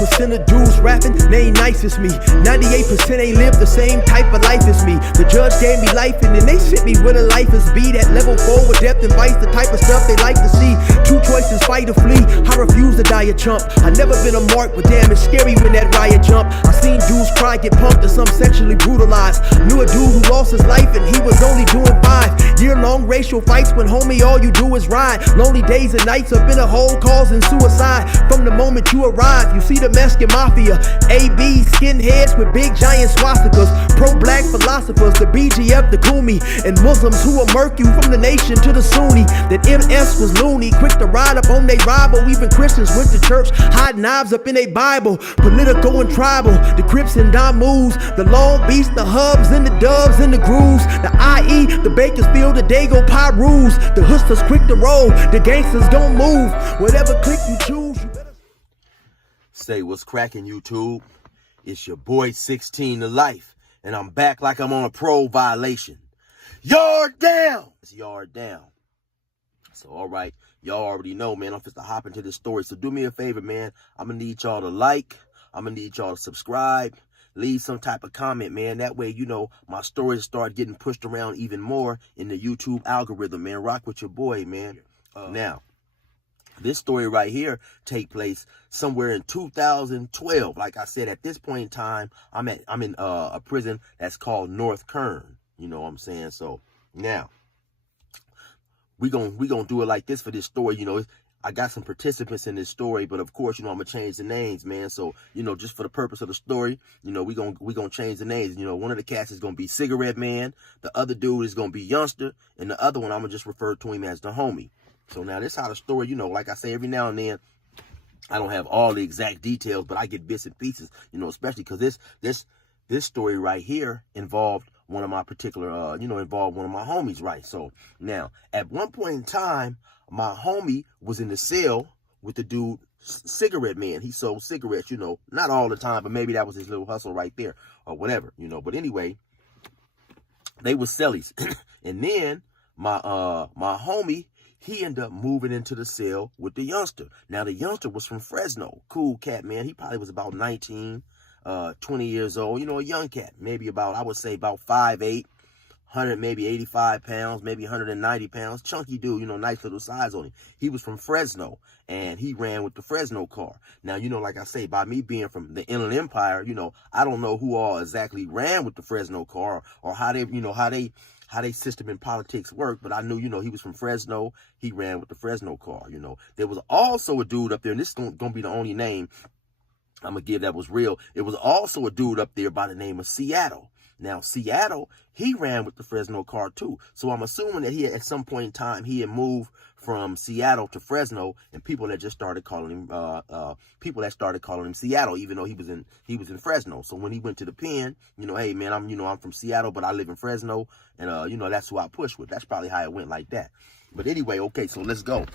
2% of dudes rapping, they ain't nice as me. 98% ain't live the same type of life as me. The judge gave me life and then they sent me where the life is be. That level 4 with depth and vice, the type of stuff they like to see. Two choices, fight or flee. I refuse to die a chump. I never been a mark, but damn, it's scary when that riot jump. I seen dudes cry, get pumped, and some sexually brutalized. Knew a dude who lost his life and he was only doing 5 year-long racial fights when homie all you do is ride. Lonely days and nights up in a hole causing suicide. From the moment you arrive, you see the Mexican mafia, AB skinheads with big giant swastikas, pro-black philosophers, the BGF, the Kumi, and Muslims who will murk you from the nation to the Sunni. That MS was loony, quick to ride up on they rival. Even Christians went to church, hide knives up in a Bible. Political and tribal, the Crips and Damus, the Long Beach, the Hubs and the Dubs and the Grooves, the IE, the Bakersfield, the Dago Pyrus, the Hustlers quick to roll, the gangsters don't move. Whatever click you choose, you better say what's cracking, YouTube. It's your boy 16 to life, and I'm back like I'm on a pro violation. Yard down! It's yard down. So, all right, y'all already know, man, I'm just to hop into this story. So do me a favor, man. I'm going to need y'all to like. I'm going to need y'all to subscribe. Leave some type of comment, man. That way, you know, my stories start getting pushed around even more in the YouTube algorithm, man. Rock with your boy, man. Now, this story right here take place somewhere in 2012. Like I said, at this point in time, I'm in a prison that's called North Kern. You know what I'm saying? So now we gonna do it like this for this story. You know, I got some participants in this story, but of course, you know, I'm gonna change the names, man. So, you know, just for the purpose of the story, you know, we gonna change the names. You know, one of the cats is gonna be Cigarette Man, the other dude is gonna be Youngster, and the other one I'm gonna just refer to him as the homie. So now this how the story, you know, like I say, every now and then, I don't have all the exact details, but I get bits and pieces, you know, especially because this story right here involved one of my particular, involved one of my homies, right? So now, at one point in time, my homie was in the cell with the dude, Cigarette Man. He sold cigarettes, you know, not all the time, but maybe that was his little hustle right there or whatever, you know. But anyway, they were cellies. And then my homie, he ended up moving into the cell with the Youngster. Now, the Youngster was from Fresno. Cool cat, man. He probably was about 19, 20 years old. You know, a young cat. Maybe about, I would say about 5'8", 100, maybe 85 pounds, maybe 190 pounds. Chunky dude, you know, nice little size on him. He was from Fresno, and he ran with the Fresno car. Now, you know, like I say, by me being from the Inland Empire, you know, I don't know who all exactly ran with the Fresno car or how they, you know, how they system in politics work, but I knew, you know, he was from Fresno. He ran with the Fresno car, you know. There was also a dude up there, and this is going to be the only name I'm going to give that was real. It was also a dude up there by the name of Seattle. Now, Seattle, he ran with the Fresno car too. So I'm assuming that at some point in time, he had moved from Seattle to Fresno, and people that just started calling him Seattle, even though he was in Fresno. So when he went to the pen, you know, hey man, I'm from Seattle, but I live in Fresno, and you know, that's who I push with. That's probably how it went like that. But anyway, okay, so let's go.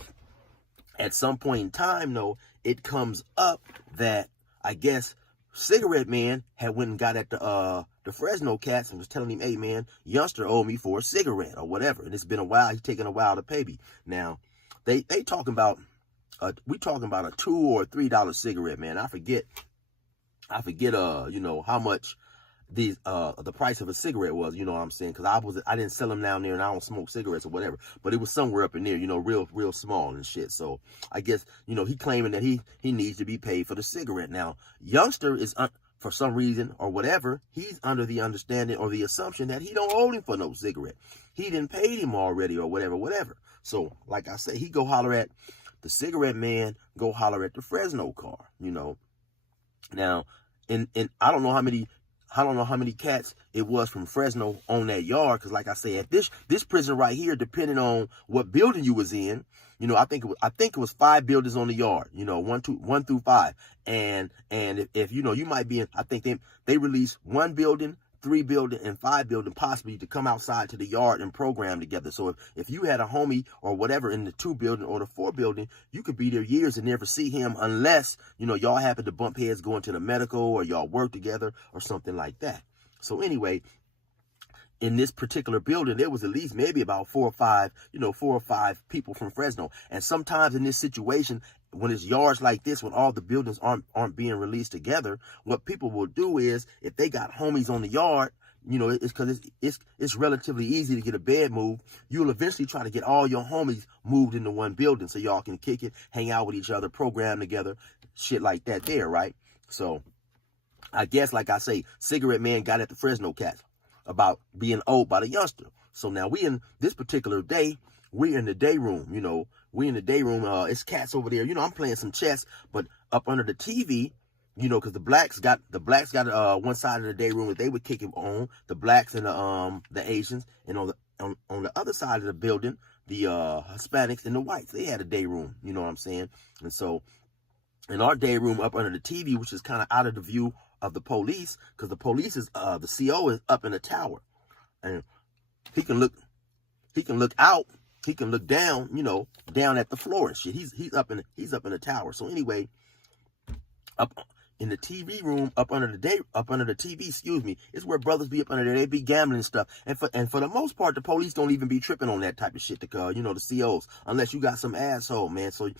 At some point in time, though, it comes up that I guess Cigarette Man had went and got at the Fresno cats and was telling him, hey man, Youngster owed me for a cigarette or whatever, and it's been a while. He's taking a while to pay me. Now, they talking about we talking about a $2 or $3 cigarette, man. I forget you know, how much the price of a cigarette was, you know what I'm saying? Because I didn't sell them down there, and I don't smoke cigarettes or whatever, but it was somewhere up in there, you know, real small and shit. So I guess, you know, he claiming that he needs to be paid for the cigarette. Now, Youngster is for some reason or whatever, he's under the understanding or the assumption that he don't owe him for no cigarette. He didn't pay him already or whatever. So like I say, he go holler at the Cigarette Man, go holler at the Fresno car, you know. Now, and I don't know how many cats it was from Fresno on that yard, because like I say, at this prison right here, depending on what building you was in, you know, I think it was 5 buildings on the yard, you know, 1 through 5, and if you know, you might be in, I think they released 1 building, 3 building, and 5 building possibly to come outside to the yard and program together. So if you had a homie or whatever in the 2 building or the 4 building, you could be there years and never see him unless, you know, y'all happen to bump heads going to the medical or y'all work together or something like that. So anyway, in this particular building, there was at least maybe about 4 or 5 people from Fresno. And sometimes in this situation, when it's yards like this, when all the buildings aren't being released together, what people will do is, if they got homies on the yard, it's because it's relatively easy to get a bed moved. You'll eventually try to get all your homies moved into one building so y'all can kick it, hang out with each other, program together, shit like that there, right? So I guess, like I say, Cigarette Man got at the Fresno cats about being owed by the youngster. So now we in this particular day, we're in the day room, we in the day room. It's cats over there. I'm playing some chess, but up under the TV, because the blacks got one side of the day room that they would kick it on, the blacks and the Asians, and on the other side of the building, the Hispanics and the whites, they had a day room. You know what I'm saying? And so in our day room up under the TV, which is kind of out of the view of the police, because the police is the CO is up in the tower, and he can look out, he can look down, down at the floor and shit. He's up in the tower. So anyway, up in the TV room, up under the TV, is where brothers be up under there. They be gambling and stuff. And for the most part, the police don't even be tripping on that type of shit. The COs, unless you got some asshole, man. So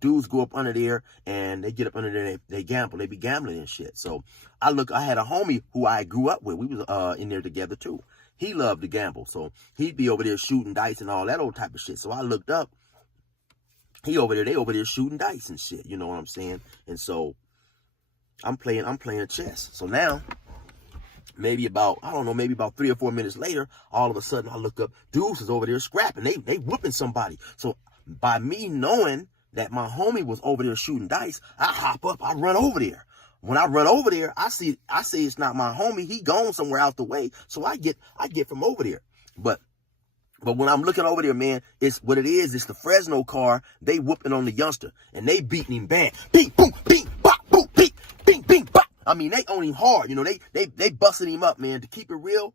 dudes go up under there and they get up under there. They gamble. They be gambling and shit. So I had a homie who I grew up with. We was in there together too. He loved to gamble, so he'd be over there shooting dice and all that old type of shit. So I looked up. They over there shooting dice and shit. You know what I'm saying? And so I'm playing chess. So now, maybe about 3 or 4 minutes later, all of a sudden I look up, dudes is over there scrapping. They whooping somebody. So by me knowing that my homie was over there shooting dice, I hop up, I run over there. When I run over there, I see it's not my homie. He gone somewhere out the way. So I get from over there. But when I'm looking over there, man, it's the Fresno car. They whooping on the youngster and they beating him bad. Bing, boom, bing, bop, boom, bing, bing, bing, bop. I mean, they own him hard. They busting him up, man. To keep it real,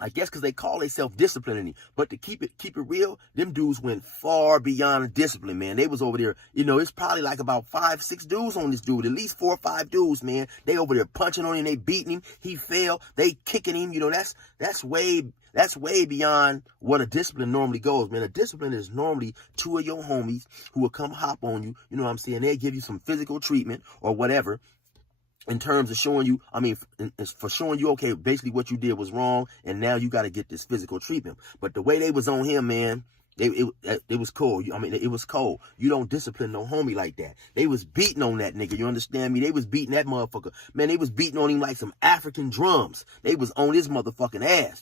I guess because they call themselves disciplining. But to keep it real, them dudes went far beyond discipline, man. They was over there, it's probably like about 5, 6 dudes on this dude. At least 4 or 5 dudes, man. They over there punching on him, they beating him. He fell, they kicking him. That's way beyond what a discipline normally goes, man. A discipline is normally 2 of your homies who will come hop on you. You know what I'm saying? They give you some physical treatment or whatever, in terms of showing you, for showing you, okay, basically what you did was wrong, and now you got to get this physical treatment. But the way they was on him, man, it was cold. It was cold. You don't discipline no homie like that. They was beating on that nigga. You understand me? They was beating that motherfucker. Man, they was beating on him like some African drums. They was on his motherfucking ass,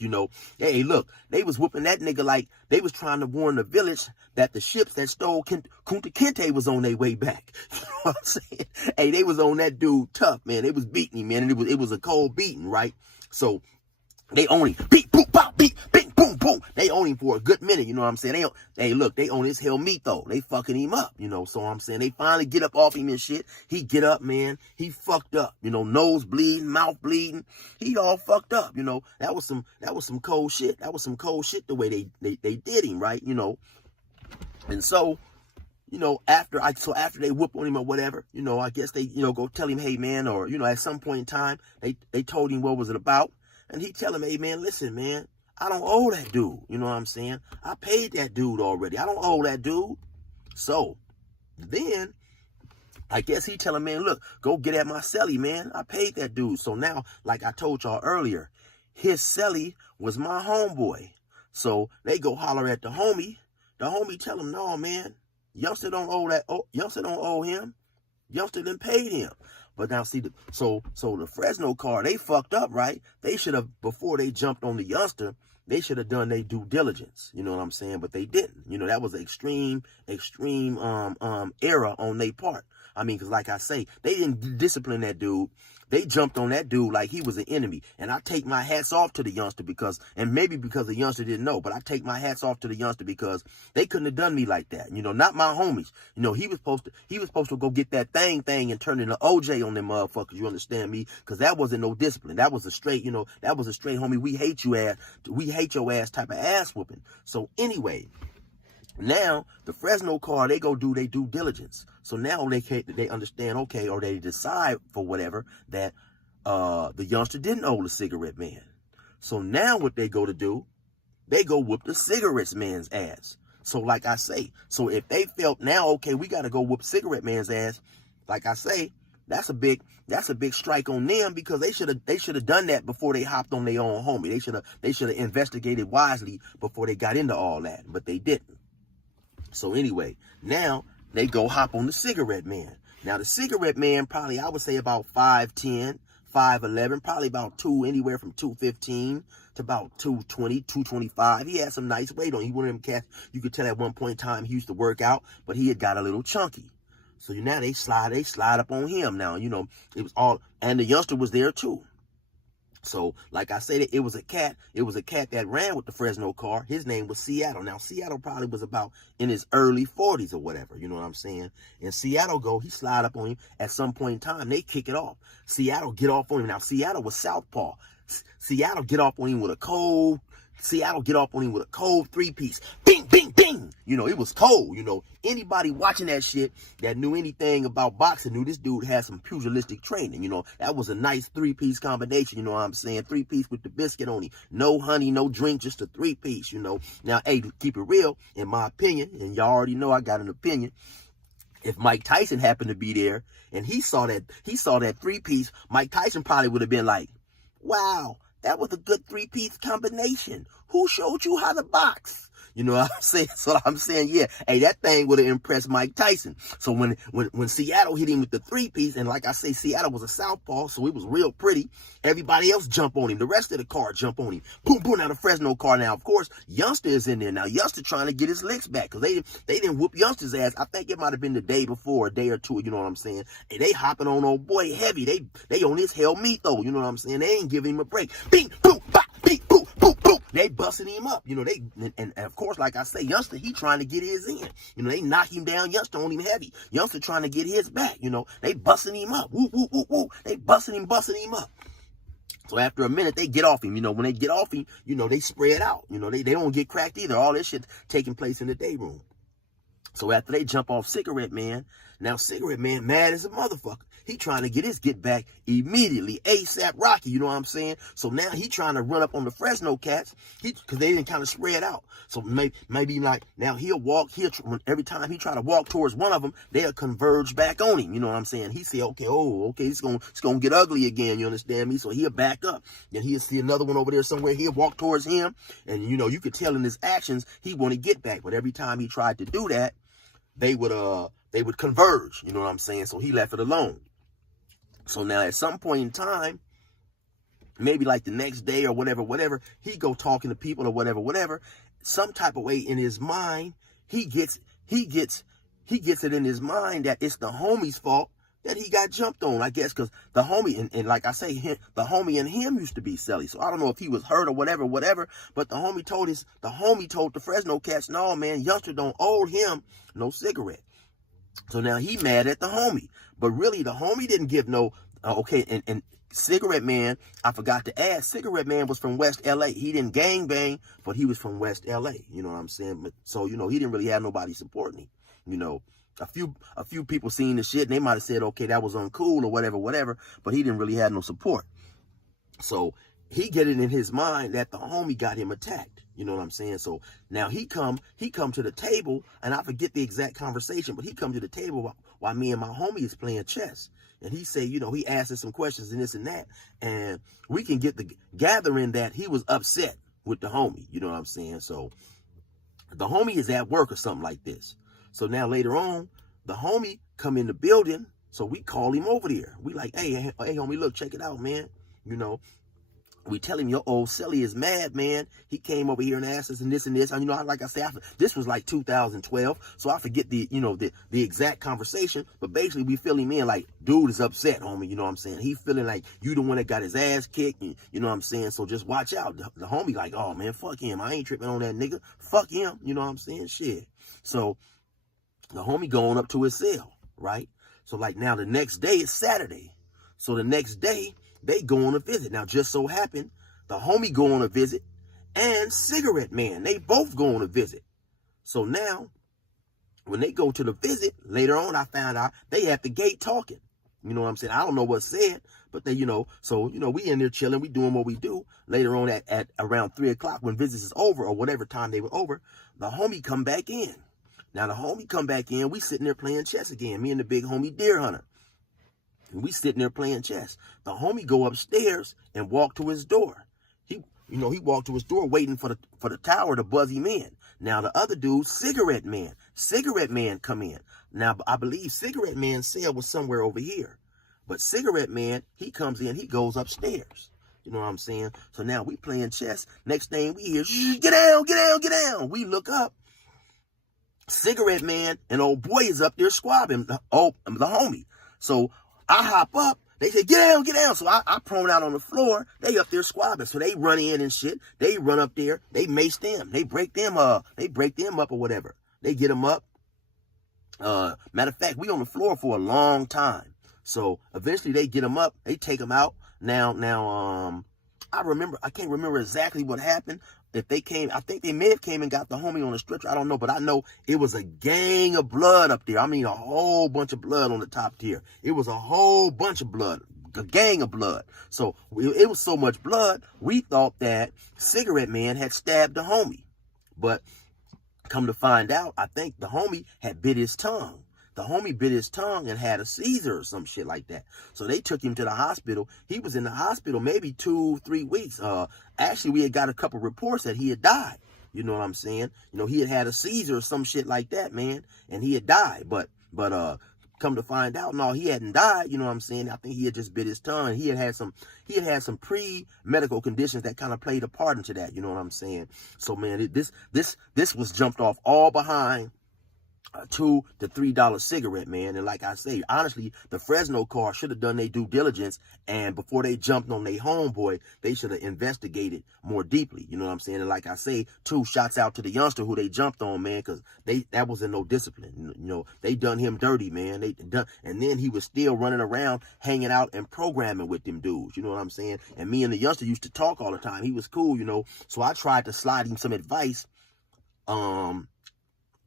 Hey, look, they was whooping that nigga like they was trying to warn the village that the ships that stole Kunta Kinte was on their way back. You know what I'm saying? Hey, they was on that dude tough, man. They was beating him, man, and it was a cold beating, right? So they only beat, boom, bop, beat, bing, boom, boom. They own him for a good minute, you know what I'm saying? They own his hell meat though. They fucking him up, So I'm saying they finally get up off him and shit. He get up, man. He fucked up, nose bleeding, mouth bleeding. He all fucked up, That was some cold shit. That was some cold shit the way they did him, right? And so, after they whoop on him or whatever, I guess they, go tell him, hey man, or, at some point in time, they told him what was it about. And he tell him, hey, man, listen, man, I don't owe that dude. You know what I'm saying? I paid that dude already. I don't owe that dude. So then I guess he tell him, man, look, go get at my celly, man. I paid that dude. So now, like I told y'all earlier, his celly was my homeboy. So they go holler at the homie. The homie tell him, no, man, youngster don't owe that. Youngster don't owe him. Youngster done paid him. But now see, so the Fresno car, they fucked up, right? They should have, before they jumped on the youngster, they should have done their due diligence. You know what I'm saying? But they didn't. That was an extreme error on their part. Because like I say, they didn't discipline that dude. They jumped on that dude like he was an enemy. And I take my hats off to the youngster and maybe because the youngster didn't know, but I take my hats off to the youngster because they couldn't have done me like that. Not my homies. He was supposed to go get that thing and turn into OJ on them motherfuckers. You understand me? Because that wasn't no discipline. That was a straight, homie. We hate your ass type of ass whooping. So anyway, now the Fresno car, they go do their due diligence. So now they understand, okay, or they decide for whatever that the youngster didn't owe the Cigarette Man. So now what they go to do, they go whoop the cigarettes man's ass. So like I say, so if they felt now, okay, we got to go whoop cigarette man's ass, like I say, that's a big strike on them, because they should have done that before they hopped on their own homie. They should have investigated wisely before they got into all that, but they didn't. So anyway, now they go hop on the cigarette man. Now the cigarette man probably, I would say about 5'10", 5'11", probably about anywhere from 215 to about 220, 225. He had some nice weight on. He one of them cats, you could tell at one point in time he used to work out, but he had got a little chunky. So now they slide up on him. Now, you know, it was all, and the youngster was there too. So, like I said, it was a cat that ran with the Fresno car. His name was Seattle. Now, Seattle probably was about in his early 40s or whatever, you know what I'm saying? And Seattle he slide up on him. At some point in time, they kick it off. Seattle get off on him. Now, Seattle was southpaw. Seattle get off on him with a cold three-piece. Bing, bing, bing. You know, it was cold. You know, anybody watching that shit that knew anything about boxing knew this dude had some pugilistic training. You know, that was a nice three-piece combination. You know what I'm saying? Three-piece with the biscuit on it. No honey, no drink, just a three-piece, you know. Now, hey, to keep it real, in my opinion, and y'all already know I got an opinion, if Mike Tyson happened to be there and he saw that three-piece, Mike Tyson probably would have been like, wow, that was a good three-piece combination. Who showed you how to box? You know what I'm saying? So I'm saying, yeah, hey, that thing would have impressed Mike Tyson. So when Seattle hit him with the three-piece, and like I say, Seattle was a southpaw, so it was real pretty, everybody else jump on him. The rest of the car jump on him. Boom, boom, now the Fresno car. Now, of course, Youngster is in there. Now, Youngster trying to get his licks back, because they didn't whoop Youngster's ass. I think it might have been the day before, a day or two, you know what I'm saying? And they hopping on old boy heavy. They on his hell meat, though, you know what I'm saying? They ain't giving him a break. Bing, boom, bop, bing, boom, boom, boom. They busting him up, you know. And of course, like I say, Youngster, he trying to get his in. You know, they knock him down. Youngster on him heavy. Youngster trying to get his back. You know, they busting him up. Woo, woo, woo, woo. They busting him up. So after a minute, they get off him. You know, when they get off him, you know, they spread out. You know, they don't get cracked either. All this shit taking place in the day room. So after they jump off Cigarette Man, now Cigarette Man mad as a motherfucker. He trying to get his get back immediately, ASAP Rocky, you know what I'm saying? So now he trying to run up on the Fresno cats, because they didn't kind of spread out. So maybe like, now every time he try to walk towards one of them, they'll converge back on him, you know what I'm saying? He say, okay, it's gonna get ugly again, you understand me? So he'll back up. Then he'll see another one over there somewhere, he'll walk towards him, and you know, you could tell in his actions, he want to get back. But every time he tried to do that, they would converge, you know what I'm saying? So he left it alone. So now at some point in time, maybe like the next day or whatever, he go talking to people or whatever, some type of way in his mind, he gets it in his mind that it's the homie's fault that he got jumped on, I guess, because the homie, and like I say, the homie and him used to be selly. So I don't know if he was hurt or whatever, but the homie told the Fresno cats, no, man, Youngster don't owe him no cigarette. So now he mad at the homie. But really, the homie didn't give no, okay, and Cigarette Man, I forgot to add, Cigarette Man was from West LA. He didn't gang bang, but he was from West LA. You know what I'm saying? But, so, you know, he didn't really have nobody supporting him. You know, a few people seen the shit, and they might have said, okay, that was uncool or whatever, but he didn't really have no support. So he get it in his mind that the homie got him attacked. You know what I'm saying? So now he come to the table, and I forget the exact conversation, but he come to the table while me and my homie is playing chess. And he say, you know, he asked us some questions and this and that, and we can get the gathering that he was upset with the homie. You know what I'm saying? So the homie is at work or something like this. So now later on, the homie come in the building, so we call him over there. We like, hey, homie, look, check it out, man. You know, we tell him your old silly is mad, man. He came over here and asked us and this and this. And, you know, like I said, this was like 2012, so I forget the exact conversation. But basically, we fill him in like, dude is upset, homie. You know what I'm saying? He feeling like you the one that got his ass kicked. And, you know what I'm saying? So just watch out. The homie like, oh man, fuck him. I ain't tripping on that nigga. Fuck him. You know what I'm saying? Shit. So the homie going up to his cell, right? So like now the next day is Saturday. So the next day, they go on a visit. Now, just so happened, the homie go on a visit and Cigarette Man, they both go on a visit. So now, when they go to the visit, later on, I found out they at the gate talking. You know what I'm saying? I don't know what's said, But they, so, we in there chilling, we doing what we do. Later on at around 3 o'clock when visits is over, or whatever time they were over, the homie come back in. Now the homie come back in, we sitting there playing chess again, me and the big homie Deer Hunter. And we sitting there playing chess. The homie go upstairs and walk to his door. He walked to his door waiting for the tower to buzz him in. Now the other dude, Cigarette Man come in. Now I believe Cigarette Man's cell was somewhere over here. But Cigarette Man, he comes in, he goes upstairs. You know what I'm saying? So now we playing chess. Next thing we hear, get down, get down, get down. We look up. Cigarette Man and old boy is up there squabbing, the homie. So I hop up. They say, get down, get down. So I prone out on the floor. They up there squabbing. So they run in and shit. They run up there. They mace them. They break them up or whatever. They get them up. Matter of fact, we on the floor for a long time. So eventually they get them up. They take them out. Now, I can't remember exactly what happened. If they came, I think they may have came and got the homie on the stretcher. I don't know, but I know it was a gang of blood up there. I mean, a whole bunch of blood on the top tier. It was a whole bunch of blood, a gang of blood. So it was so much blood, we thought that Cigarette Man had stabbed the homie. But come to find out, I think the homie had bit his tongue. The homie bit his tongue and had a seizure or some shit like that. So they took him to the hospital. He was in the hospital maybe 2-3 weeks. Actually, we had got a couple reports that he had died. You know what I'm saying? He had a seizure or some shit like that, man. And he had died. But come to find out, no, he hadn't died. You know what I'm saying? I think he had just bit his tongue. He had had some pre-medical conditions that kind of played a part into that. You know what I'm saying? So, man, this was jumped off all behind $2 to $3 cigarette, man. And like I say, honestly, the Fresno car should have done their due diligence, and before they jumped on their homeboy, they should have investigated more deeply. You know what I'm saying? And like I say, 2 shots out to the youngster who they jumped on, man, because that wasn't no discipline. They done him dirty, man. And then he was still running around, hanging out and programming with them dudes. You know what I'm saying? And me and the youngster used to talk all the time. He was cool, So I tried to slide him some advice.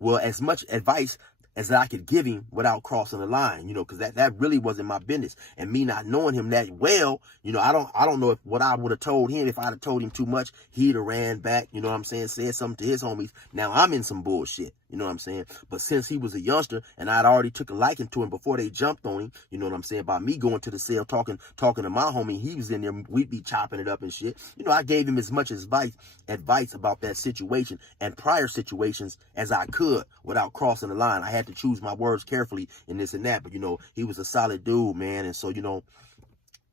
Well, as much advice as I could give him without crossing the line, because that really wasn't my business. And me not knowing him that well, I don't know if what I would have told him, if I'd have told him too much, he'd have ran back, you know what I'm saying, said something to his homies. Now I'm in some bullshit, you know what I'm saying? But since he was a youngster and I'd already took a liking to him before they jumped on him, you know what I'm saying, by me going to the cell, talking to my homie, he was in there, we'd be chopping it up and shit. I gave him as much advice about that situation and prior situations as I could without crossing the line. I had to choose my words carefully in this and that, but he was a solid dude, man. And so,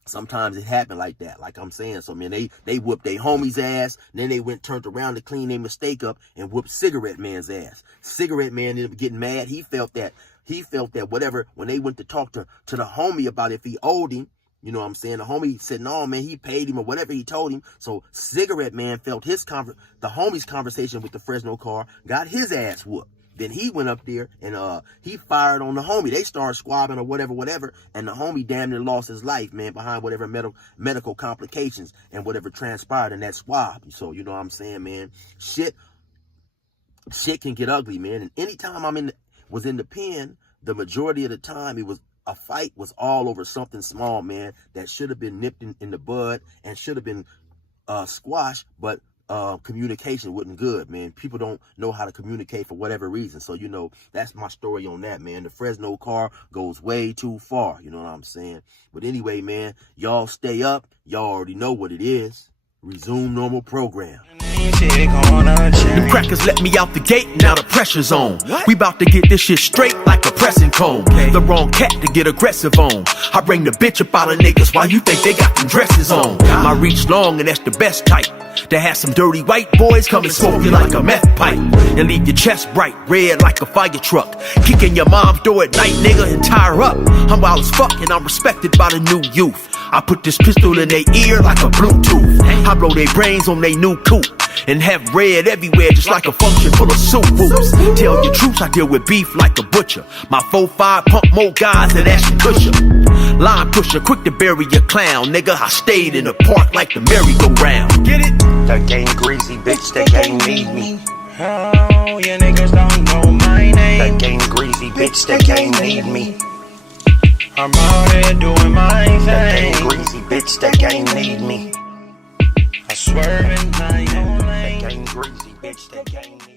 sometimes it happened like that, like I'm saying. So, man, they whooped their homie's ass. Then they turned around to clean their mistake up and whooped Cigarette Man's ass. Cigarette Man ended up getting mad. He felt that whatever, when they went to talk to the homie about if he owed him, you know what I'm saying, the homie said, no, man, he paid him or whatever he told him. So Cigarette Man felt the homie's conversation with the Fresno car, got his ass whooped. Then he went up there and he fired on the homie. They started squabbing or whatever. And the homie damn near lost his life, man, behind whatever medical complications and whatever transpired in that squab. So, you know what I'm saying, man? Shit can get ugly, man. And anytime was in the pen, the majority of the time a fight was all over something small, man, that should have been nipped in the bud and should have been squashed, but communication wasn't good, man. People don't know how to communicate for whatever reason. So, that's my story on that, man. The Fresno car goes way too far. You know what I'm saying? But anyway, man, y'all stay up. Y'all already know what it is. Resume normal program. Them crackers let me out the gate, now the pressure's on. We about to get this shit straight like a pressing comb. The wrong cat to get aggressive on. I bring the bitch up out of niggas while you think they got them dresses on. My reach long and that's the best type. To have some dirty white boys come and smoke you like a meth pipe. And leave your chest bright red like a fire truck. Kicking your mom's door at night, nigga, and tie her up. I'm wild as fuck and I'm respected by the new youth. I put this pistol in their ear like a Bluetooth. I blow their brains on their new coupe. And have red everywhere just like a function full of soup whoops. Tell your troops I deal with beef like a butcher. My 4-5 pump more guys than Ashton Kutcher. Line pusher, quick to bury your clown. Nigga, I stayed in the park like the merry-go-round. Get it? The game greasy, bitch, the game need me. Oh, you niggas don't know my name. The game greasy, bitch, the game need me. I'm out here doing my thing. That game greasy, bitch, that game need me. I swear and I ain't that game greasy, bitch, that game need me.